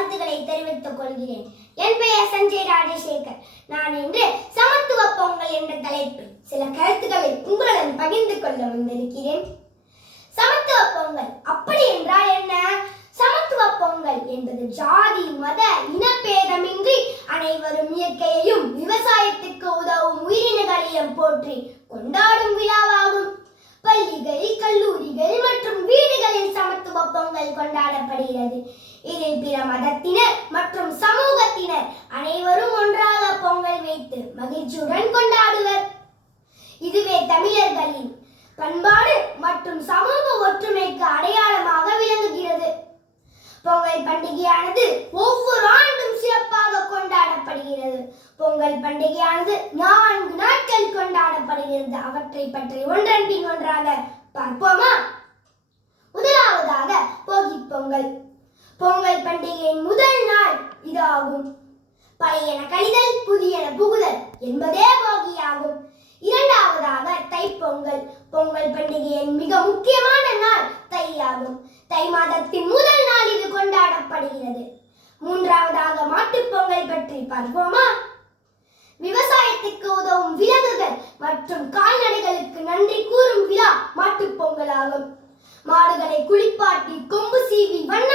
வாழ்த்துக்களை தெரிவித்துக் கொள்கிறேன். என் பெயர் சஞ்சய் ராஜசேகர். நான் இன்று சமத்துவ பொங்கல் என்ற தலைப்பில் சில கருத்துக்களை உங்களுடன் பகிர்ந்து கொள்ள வந்திருக்கிறேன். சமத்துவ பொங்கல் அப்படி என்றால் என்ன? சமத்துவ பொங்கல் என்பது ஜாதி மத இனப்பேதமின்றி அனைவரும் இயற்கையையும் விவசாயத்துக்கு உதவும் உயிரினங்களையும் போற்றி கொண்டாடும் விழாவாகும். பள்ளிகள், கல்லூரிகள் மற்றும் வீடுகளில் சமத்துவ பொங்கல் கொண்டாடப்படுகிறது. இதில் பிற மதத்தினர் மற்றும் சமூகத்தினர் அனைவரும் ஒன்றாக பொங்கல் வைத்து மகிழ்ச்சியுடன் கொண்டாடுவர். இதுவே தமிழர்களின் பண்பாடு மற்றும் சமூக ஒற்றுமைக்கு அடையாளமாக விளங்குகிறது. பொங்கல் பண்டிகையானது ஒவ்வொரு ஆண்டும் சிறப்பாக கொண்டாடப்படுகிறது. பொங்கல் பண்டிகையானது 4 நாட்கள் கொண்டாடப்படுகிறது. அவற்றை பற்றி ஒன்றன் பின் ஒன்றாக பார்ப்போமா? முதலாவதாக போகி பொங்கல். பொங்கல் பண்டிகையின் முதல் நாள் இதாகும். பழையன கழிதல், புதியன புகுதல் என்பதே போகியாகும். இரண்டாவதாக தைப்பொங்கல். பொங்கல் பண்டிகையின் மிக முக்கியமான நாள் தை ஆகும். தை மாதத்தின் முதல் நாள் இது கொண்டாடப்படுகிறது. மூன்றாவதாக மாட்டுப் பொங்கல் பற்றி பார்ப்போமா? விவசாயத்துக்கு உதவும் விலங்குகள் மற்றும் கால்நடைகளுக்கு நன்றி கூறும் விழா மாட்டுப் பொங்கல் ஆகும். மாடுகளை குளிப்பாட்டி கொம்பு சீவி வண்ண